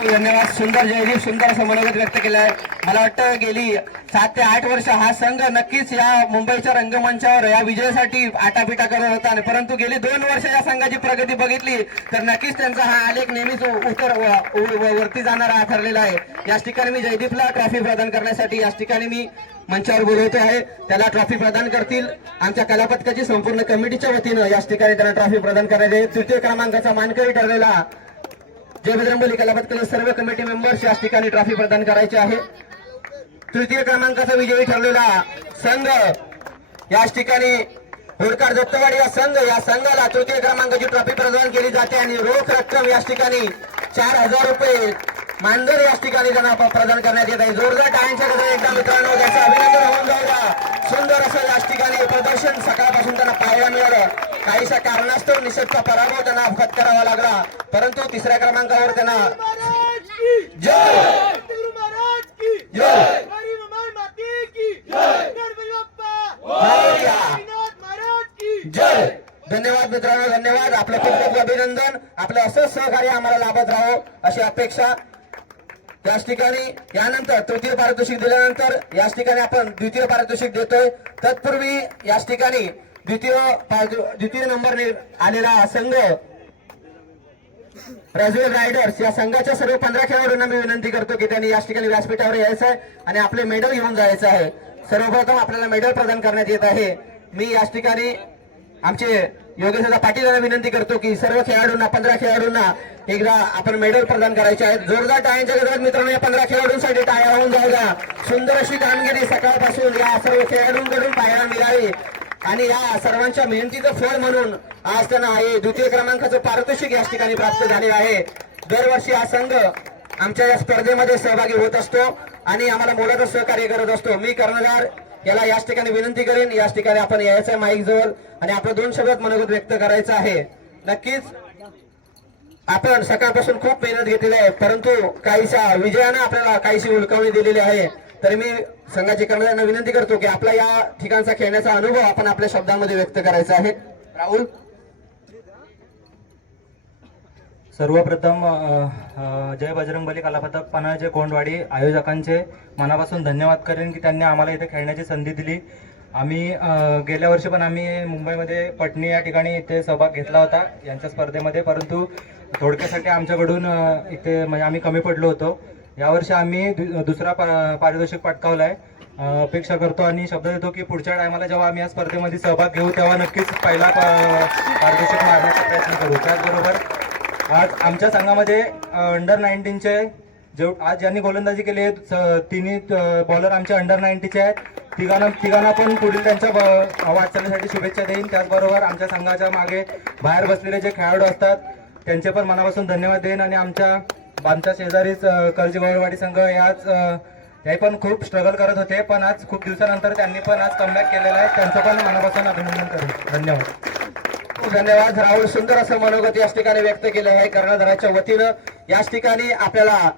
धन्यवाद. सुंदर जयदीप, सुंदर असं मनोगत व्यक्त केलं आहे. मला वाटतं गेली 7 ते 8 वर्ष हा संघ नक्कीच या मुंबईच्या रंगमंचावर या विजयासाठी आटापिटा करत होता, आणि परंतु गेली 2 वर्ष या संघाची प्रगती बघितली तर नक्कीच त्यांचा हा आलेख नेहमीच वरती जाणारा ठरलेला आहे. याच ठिकाणी मी जयदीपला ट्रॉफी प्रदान करण्यासाठी याच ठिकाणी मी मंचावर बोलवतो आहे. त्याला ट्रॉफी प्रदान करतील आमच्या कला पथकाची संपूर्ण कमिटीच्या वतीनं. याच ठिकाणी त्याला ट्रॉफी प्रदान करायची आहे. तृतीय क्रमांकाचा मानकरी ठरलेला जय बजरंगबली कला पथकाचे सर्व कमिटी मेंबर्स याच ठिकाणी ट्रॉफी प्रदान करायची आहे. तृतीय क्रमांकाचा विजयी ठरलेला संघ याच ठिकाणी होडकार दत्तवाडी या संघाला तृतीय क्रमांकाची ट्रॉफी प्रदान केली जाते आणि रोख रक्कम याच ठिकाणी 4,000 रुपये मानधन याच ठिकाणी त्यांना प्रदान करण्यात येत आहे. जोरदार टाळ्यांच्या गजरात एकदा मित्रांनो त्याचं अभिनंदन होऊन जाऊया. सुंदर असं याच ठिकाणी प्रदर्शन सकाळपासून त्यांना पाहायला मिळालं. काहीशा कारणास्तव निषेधचा पराभव त्यांना पत्करावा लागला, परंतु तिसऱ्या क्रमांकावर त्यांना जय जय जय. धन्यवाद मित्रांनो, धन्यवाद. आपलं खूप खूप अभिनंदन. आपलं असंच सहकार्य आम्हाला लाभत राहावं अशी अपेक्षा. याच ठिकाणी यानंतर तृतीय पारितोषिक दिल्यानंतर याच ठिकाणी आपण द्वितीय पारितोषिक देतोय. तत्पूर्वी याच ठिकाणी द्वितीय नंबर आलेला संघ राजवीर रायडर्स या संघाच्या सर्व 15 खेळाडूंना मी विनंती करतो की त्यांनी याच ठिकाणी व्यासपीठावर यायचं आहे आणि आपले मेडल घेऊन जायचं आहे. सर्वप्रथम आपल्याला मेडल प्रदान करण्यात येत आहे. मी याच ठिकाणी आमचे योगेशदा पाटील यांना विनंती करतो की सर्व खेळाडूंना 15 खेळाडूंना एकदा आपण मेडल प्रदान करायचे आहेत. जोरदार टाळ्यांच्या गजरात मित्रांनो या 15 खेळाडूंसाठी टाळ्या होऊन जाऊ द्या. सुंदर अशी कामगिरी सकाळपासून या सर्व खेळाडूंकडून पाहायला मिळाली आणि या सर्वांच्या मेहनतीचं फळ म्हणून आज त्यांना हे द्वितीय क्रमांकाचं पारितोषिक याच ठिकाणी प्राप्त झालेलं आहे. दरवर्षी हा संघ आमच्या या स्पर्धेमध्ये सहभागी होत असतो आणि आम्हाला मोलाचं सहकार्य करत असतो. मी कर्णधार याला याच ठिकाणी विनंती करेन, याच ठिकाणी आपण यायचं आहे माईक जवळ आणि आपलं 2 शब्दात मनोगत व्यक्त करायचं आहे. नक्कीच आपण सकाळपासून खूप मेहनत घेतलेली आहे, परंतु काहीशा विजयानं आपल्याला काहीशी उलकावणी दिलेली आहे. तर मी संघाचे कर्णधारांना विनंती करतो की आपला या ठिकाणचा खेळण्याचा अनुभव आपण आपल्या शब्दांमध्ये व्यक्त करायचा आहे. राहुल. सर्वप्रथम जय बजरंगबली कला पथक पनवेल कोंडवाडी आयोजकांचे मनापासून धन्यवाद करेन की त्यांनी आम्हाला इथे खेळण्याची संधी दिली. आम्ही गेल्या वर्षी पण आम्ही मुंबईमध्ये पटणी या ठिकाणी इथे सहभाग घेतला होता यांच्या स्पर्धेमध्ये, परंतु थोडक्यासाठी आमच्याकडून इथे म्हणजे आम्ही कमी पडलो होतो. यावर्षी आम्ही दुसरा पारितोषिक पटकावला आहे. अपेक्षा करतो आणि शब्द देतो की पुढच्या टायमाला जेव्हा आम्ही या स्पर्धेमध्ये सहभाग घेऊ तेव्हा नक्कीच पहिला पारितोषिक मारण्याचा प्रयत्न करू. त्याचबरोबर आज आमच्या संघामध्ये अंडर 19चे आज ज्यांनी गोलंदाजी केली आहे तिन्ही बॉलर आमचे अंडर 90चे आहेत. तिघांना पण पुढील त्यांच्या वाटचालीसाठी शुभेच्छा देईन. त्याचबरोबर आमच्या संघाच्या मागे बाहेर बसलेले जे खेळाडू असतात त्यांचे पण मनापासून धन्यवाद देईन आणि आमच्या शेजारीच कर्जी गोलवाडी संघ याही पण खूप स्ट्रगल करत होते, पण आज खूप दिवसानंतर त्यांनी पण आज कमबॅक केलेला आहे. त्यांचं पण मनापासून अभिनंदन करेन. धन्यवाद. धन्यवाद राहुल. सुंदर असं मनोगत याच ठिकाणी व्यक्त केलं आहे कर्णधाराच्या वतीनं. याच ठिकाणी आपल्याला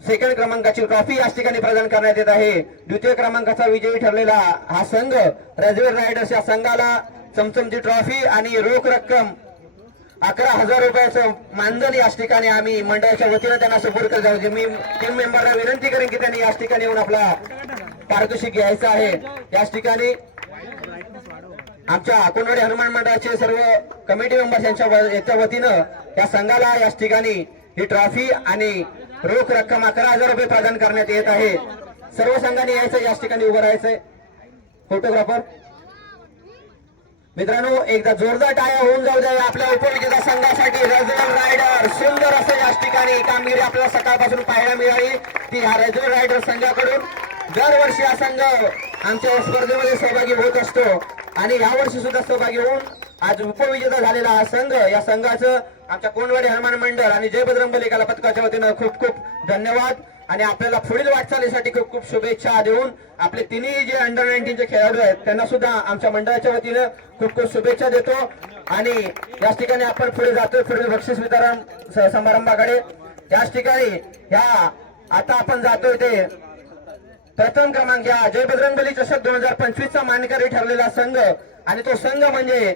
सेकंड क्रमांकाची ट्रॉफी याच ठिकाणी प्रदान करण्यात येत आहे. द्वितीय क्रमांकाचा विजयी ठरलेला हा संघ राजवीर रायडर्स या संघाला चमचमची ट्रॉफी आणि रोख रक्कम 11,000 रुपयाचं मानधन याच ठिकाणी आम्ही मंडळाच्या वतीनं त्यांना सुपूर्द करत आहोत. मी टीम मेंबरला विनंती करेन की त्यांनी याच ठिकाणी येऊन आपला पारितोषिक घ्यायचं आहे. याच ठिकाणी आमच्या कोंडवाडी हनुमान मंडळाचे सर्व कमिटी मेंबर्स यांच्या वतीनं या संघाला याच ठिकाणी ही ट्रॉफी आणि रोख रक्कम 11,000 रुपये प्रदान करण्यात येत आहे. सर्व संघांनी यायचं, याच ठिकाणी उभं राहायचंय. फोटोग्राफर मित्रांनो एकदा जोरदार टाळ्या होऊन जाऊ द्या आपल्या उपविजेता संघासाठी. राजवीर रायडर सुंदर असं याच ठिकाणी कामगिरी आपल्याला सकाळपासून पाहायला मिळाली ती ह्या राजवीर रायडर संघाकडून. दरवर्षी हा संघ आमच्या स्पर्धेमध्ये सहभागी होत असतो आणि यावर्षी सुद्धा सहभागी होऊन आज उपविजेता झालेला हा संघ, या संघाचं आमच्या कोंडवाडी हनुमान मंडळ आणि जय बजरंगबली कला पथकाच्या वतीनं खूप खूप धन्यवाद आणि आपल्याला पुढील वाटचालीसाठी खूप खूप शुभेच्छा देऊन आपले तिन्ही जे अंडर 19चे खेळाडू आहेत त्यांना सुद्धा आमच्या मंडळाच्या वतीनं खूप खूप शुभेच्छा देतो. आणि याच ठिकाणी आपण पुढे जातोय पुढील बक्षीस वितरण समारंभाकडे. याच ठिकाणी ह्या आता आपण जातोय ते प्रथम क्रमांक या जय बजरंगबली चषक 2025चा मानकरी ठरलेला संघ आणि तो संघ म्हणजे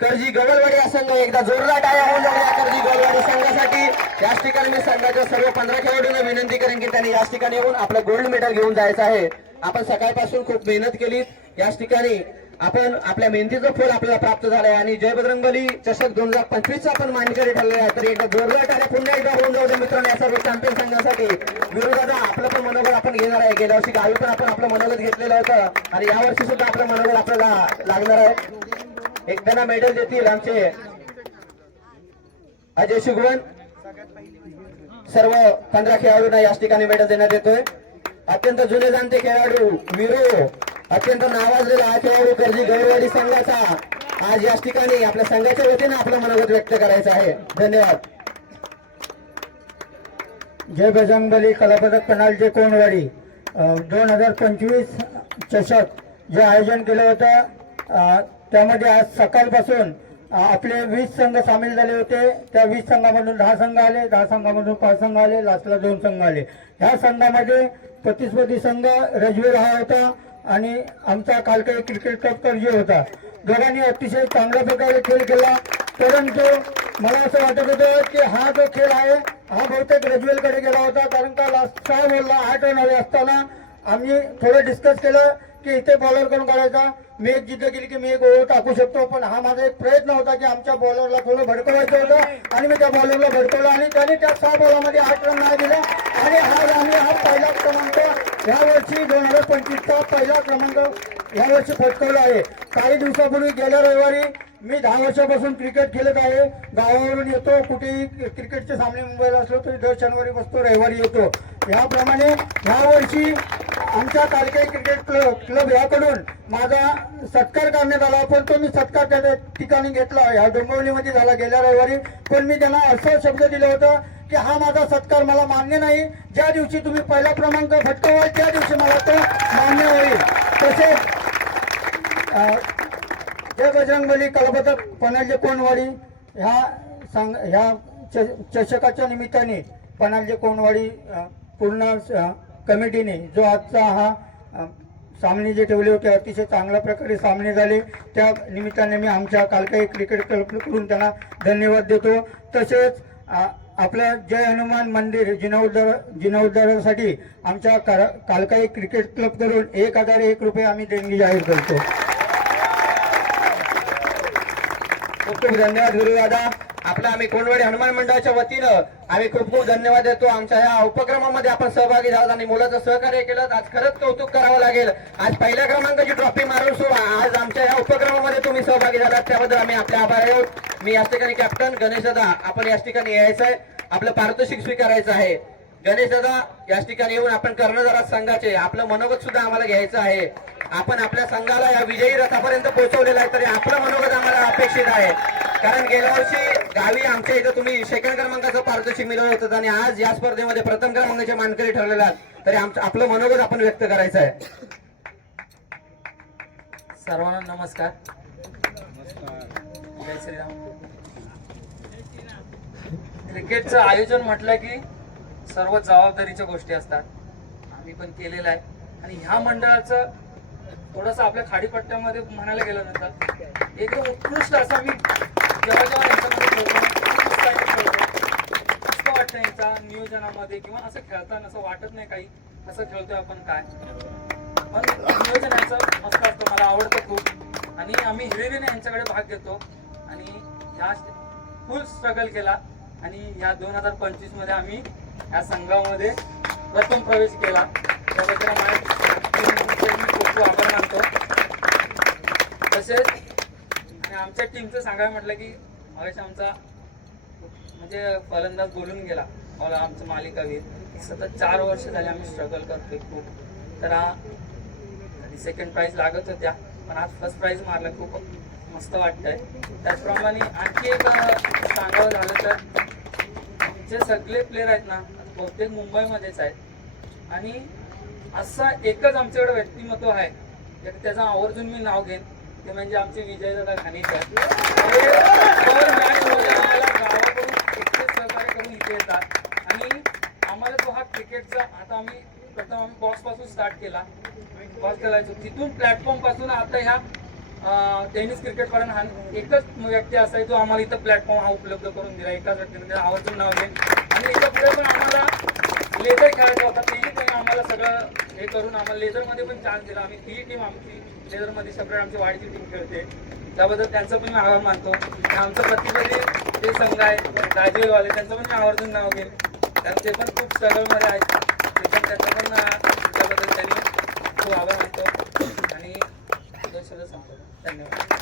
कर्जी गवलवाडी हा संघ. एकदा जोरदार टाळ्या होऊन जाऊया कर्जी गवलवाडी संघासाठी. याच ठिकाणी मी संघ संघाच्या सर्व 15 खेळाडूंना विनंती करेन की त्यांनी याच ठिकाणी येऊन आपलं गोल्ड मेडल घेऊन जायचं आहे. आपण सकाळपासून खूप मेहनत केली, याच ठिकाणी आपण आपल्या मेहनतीचं फळ आपल्याला प्राप्त झालंय आणि जय बजरंगबली चषक 2025 आपण मानकरी ठरलेला आहे. तर एकदा जोरदार टाळ्या पुन्हा एकदा होऊन जाऊ दे मित्रांनो या सर्व चॅम्पियन संघासाठी. विरोधात आपलं पण मनोबल आपण घेणार आहे. गेल्या वर्षी गावी पण आपण आपलं मनोबल घेतलेलं होतं आणि यावर्षी सुद्धा आपलं मनोबल आपल्याला लागणार आहे. एकदा मेडल देतील आमचे अजय शिगवण. सर्व 15 खेळाडूंना याच ठिकाणी मेडल देण्यात येतोय. अत्यंत जुने जाणते खेळाडू वीरो, अत्यंत नावाजलेला हा खेळाडू कर्जी गौरवाडी संघाचा आज याच ठिकाणी आपल्या संघाच्या वतीने आपलं मनोगत व्यक्त करायचं आहे. धन्यवाद. जय बजरंगबली कलापथक पन्हाळजे कोंडवाडी 2025 चषक जे आयोजन केलं होतं त्यामध्ये आज सकाळपासून आपले 20 संघ सामील झाले होते. त्या 20 संघामधून 10 संघ आले, 10 संघामधून 5 संघ आले, लास्टला 2 संघ आले. ह्या संघामध्ये प्रतिस्पर्धी संघ रजवीर हा होता आणि आमचा कालकाई क्रिकेट क्लब कर्जे होता. दोघांनी अतिशय चांगल्या प्रकारे खेळ केला, परंतु मला असं वाटत होतं की हा जो खेळ आहे हा बहुतेक रजवेलकडे गेला होता, कारण का लास्ट 6 बॉलला 8 रन हवे असताना आम्ही थोडं डिस्कस केलं की इथे बॉलर करून काढायचा. मी एक जिद्द केली की मी एक ओव्हर टाकू शकतो, पण हा माझा एक प्रयत्न होता की आमच्या बॉलरला थोडं भडकवायचं होतं आणि मी त्या बॉलरला भडकवलं आणि त्याने त्या 6 बॉलामध्ये 8 रन नाही दिला आणि आम्ही हा पहिला क्रमांक यावर्षी 2025चा पहिला क्रमांक यावर्षी पटकवला आहे. काही दिवसापूर्वी गेल्या रविवारी मी 10 वर्षापासून क्रिकेट खेळत आहे. गावावरून येतो, कुठेही क्रिकेटचे सामने मुंबईला असलो तरी दर शनिवारी बसतो, रविवारी येतो. याप्रमाणे यावर्षी आमच्या कालकाई क्रिकेट क्लब याकडून माझा सत्कार करण्यात आला, पण तो मी सत्कार त्या ठिकाणी घेतला ह्या डोंबिवलीमध्ये झाला गेल्या रविवारी. पण मी त्यांना असं शब्द दिलं होतं की हा माझा सत्कार मला मान्य नाही. ज्या दिवशी तुम्ही पहिला क्रमांक फटकवाल त्या दिवशी मला तो मान्य होईल. तसेच जय बजरंगबली कलापथक पन्हाळजे कोंडवाडी ह्या चषकाच्या निमित्ताने पन्हाळजे कोंडवाडी पूर्ण कमिटीने जो आजचा हा सामने जे ठेवले होते अतिशय चांगल्या प्रकारे सामने झाले. त्या निमित्ताने मी आमच्या कालकाई क्रिकेट क्लबकडून त्यांना धन्यवाद देतो. तसेच आपलं जय हनुमान मंदिर जीर्णोद्धारासाठी आमच्या कालकाई क्रिकेट क्लबकडून 1001 रुपये आम्ही देणगी जाहीर करतो. खूप खूप धन्यवाद गुरुदादा. आपला आम्ही कोंडवाडी हनुमान मंडळाच्या वतीनं आम्ही खूप खूप धन्यवाद देतो. आमच्या ह्या उपक्रमामध्ये आपण सहभागी झालात आणि मुलाचं सहकार्य केलं. आज खरंच कौतुक करावं लागेल. आज पहिल्या क्रमांकाची ट्रॉफी मारून आज आमच्या या उपक्रमामध्ये तुम्ही सहभागी झालात त्याबद्दल आम्ही आपले आभार आहोत. मी याच ठिकाणी कॅप्टन गणेश दादा आपण याच ठिकाणी यायचं आहे, आपलं पारितोषिक स्वीकारायचं आहे. गणेश दादा याच ठिकाणी येऊन आपण कर्णधार संघाचे आपलं मनोगत सुद्धा आम्हाला घ्यायचं आहे. आपण आपल्या संघाला या विजयी रथापर्यंत पोहोचवलेलं आहे, तरी आपलं मनोगत आम्हाला अपेक्षित आहे. कारण गेल्या वर्षी गावी आमच्या इथं तुम्ही सेकंड क्रमांकाचं पारितोषिक मिळवलं होतं आणि आज या स्पर्धेमध्ये प्रथम क्रमांकाचे मानकरी ठरलेले आहात, तरी आपलं मनोगत आपण व्यक्त करायचं आहे. सर्वांना नमस्कार. जय श्रीराम. क्रिकेटचं आयोजन म्हटलं की सर्व जबाबदारीच्या गोष्टी असतात. आम्ही पण केलेलं आहे आणि ह्या मंडळाचं थोडंसं आपल्या खाडीपट्ट्यामध्ये म्हणायला गेलं नंतर एकदम उत्कृष्ट असं मी जेव्हा यांच्यामध्ये खेळतो असं वाटतं यांच्या नियोजनामध्ये किंवा असं खेळताना असं वाटत नाही काही असं खेळतोय आपण काय, पण नियोजन यांचं मस्त असतं, मला आवडतं खूप. आणि आम्ही हिरिरीने यांच्याकडे भाग घेतो आणि ह्या फुल स्ट्रगल केला आणि ह्या 2025 मध्ये आम्ही या संघामध्ये प्रथम प्रवेश केला. त्याबद्दल मी खूप आभार मानतो. तसेच आणि आमच्या टीमचं सांगायला म्हटलं की मगाशी आमचा म्हणजे फलंदाज बोलून गेला आमचं मालिकावीर. सतत 4 वर्ष झाले आम्ही स्ट्रगल करतोय खूप. तर आधी सेकंड प्राइज लागत होत्या पण आज फर्स्ट प्राइज मारला, खूप मस्त वाटतंय. त्याचप्रमाणे आणखी एक सांगावं झालं तर जे सगळे प्लेयर आहेत ना बहुतेक मुंबईमध्येच आहेत आणि असा एकच आमच्याकडे व्यक्तिमत्व आहे त्याचं आवर्जून मी नाव घेईन, ते म्हणजे आमचे विजयदादा घाणेकर. आम्हाला गावाकडून इतके सहकार्य करून इथे येतात आणि आम्हाला तो हा क्रिकेटचा आता आम्ही प्रथम बॉक्स पासून स्टार्ट केला. बॉक्स खेळायचो तिथून प्लॅटफॉर्म पासून आता ह्या टेनिस क्रिकेटपर्यंत हा एकच व्यक्ती असा आहे जो आम्हाला इथं प्लॅटफॉर्म हा उपलब्ध करून दिला. एकाच व्यक्तीने आवर्जून नाव घेईन. आणि इथं पुढे पण आम्हाला लेझर खेळायचा होता, तेही पण आम्हाला सगळं हे करून आम्हाला लेझरमध्ये पण चान्स दिला. आम्ही ती टीम आमची लेझरमध्ये सेपरेट आमची वाडीची टीम खेळते, त्याबद्दल त्यांचं पण मी आभार मानतो. आणि आमचं प्रतिनिधी जे संघ आहे दाजीवाले त्यांचं पण मी आवर्जून नाव घेईन, कारण ते पण खूप स्ट्रगलमध्ये आहेत. ते पण त्याचं पण त्याबद्दल त्यांनी खूप आभार मानतो. आणि धन्यवाद.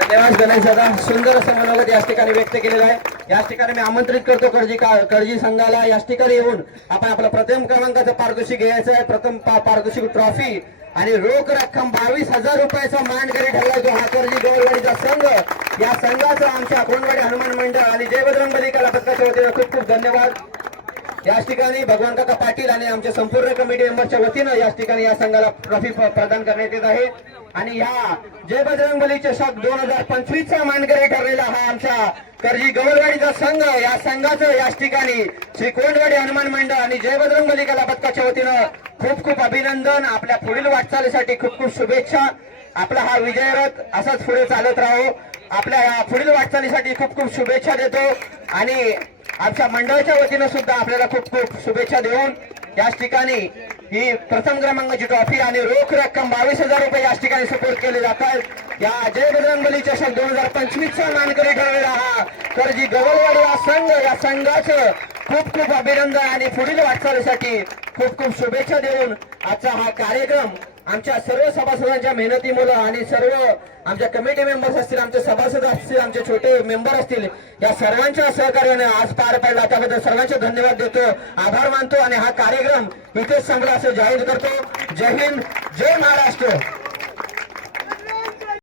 धन्यवाद गणेश दादा. सुंदर असं मनोगत याच ठिकाणी व्यक्त केलेलं आहे. याच ठिकाणी मी आमंत्रित करतो कर्जी संघाला याच ठिकाणी येऊन आपण आपलं प्रथम क्रमांकाचं पारितोषिक घ्यायचं आहे. प्रथम पारितोषिक ट्रॉफी आणि रोख रक्कम 22,000 रुपयाचा मानकरी ठरला जो हा कर्जी गवळवाडीचा संघ. या संघाचं आमच्या कोंडवाडी हनुमान मंडळ आणि जय बजरंगबली कला पथकाच्या वतीनं खूप खूप धन्यवाद. याच ठिकाणी भगवान काका पाटील आणि आमच्या संपूर्ण कमिटी मेंबरच्या वतीनं याच ठिकाणी या संघाला ट्रॉफी प्रदान करण्यात येत आहे. आणि या जय बजरंगबली चषक 2025चा मानकरी ठरलेला हा आमच्या कर्जी गवळवाडीचा संघ. या संघाचं याच ठिकाणी श्री कोंडवाडी हनुमान मंडळ आणि जय बजरंगबली कला पथकाच्या वतीनं खूप खूप अभिनंदन. आपल्या पुढील वाटचालीसाठी खूप खूप शुभेच्छा. आपला हा विजयरथ असाच पुढे चालत राहो. आपल्या या पुढील वाटचालीसाठी खूप खूप शुभेच्छा देतो. आणि आमच्या मंडळाच्या वतीनं सुद्धा आपल्याला खूप खूप शुभेच्छा देऊन याच ठिकाणी ही प्रथम क्रमांकाची ट्रॉफी आणि रोख रक्कम 22,000 रुपये याच ठिकाणी सपोर्ट केले जातात. या जय बजरंगबली चषक 2025चा मानकरी ठरलेला हा कर्जी गवळवाडी हा संघ. या संघाचं खूप खूप अभिनंदन आणि पुढील वाटचालीसाठी खूप खूप शुभेच्छा देऊन आजचा हा कार्यक्रम आमच्या सर्व सभासदांच्या मेहनतीमुळे आणि सर्व आमच्या कमिटी मेंबर्स असतील, आमचे सभासद असतील, आमचे छोटे मेंबर असतील, या सर्वांच्या सहकार्याने आज पार पडला. त्याबद्दल सर्वांचे धन्यवाद देतो, आभार मानतो आणि हा कार्यक्रम इथेच संपला असं जाहीर करतो. जय हिंद, जय महाराष्ट्र.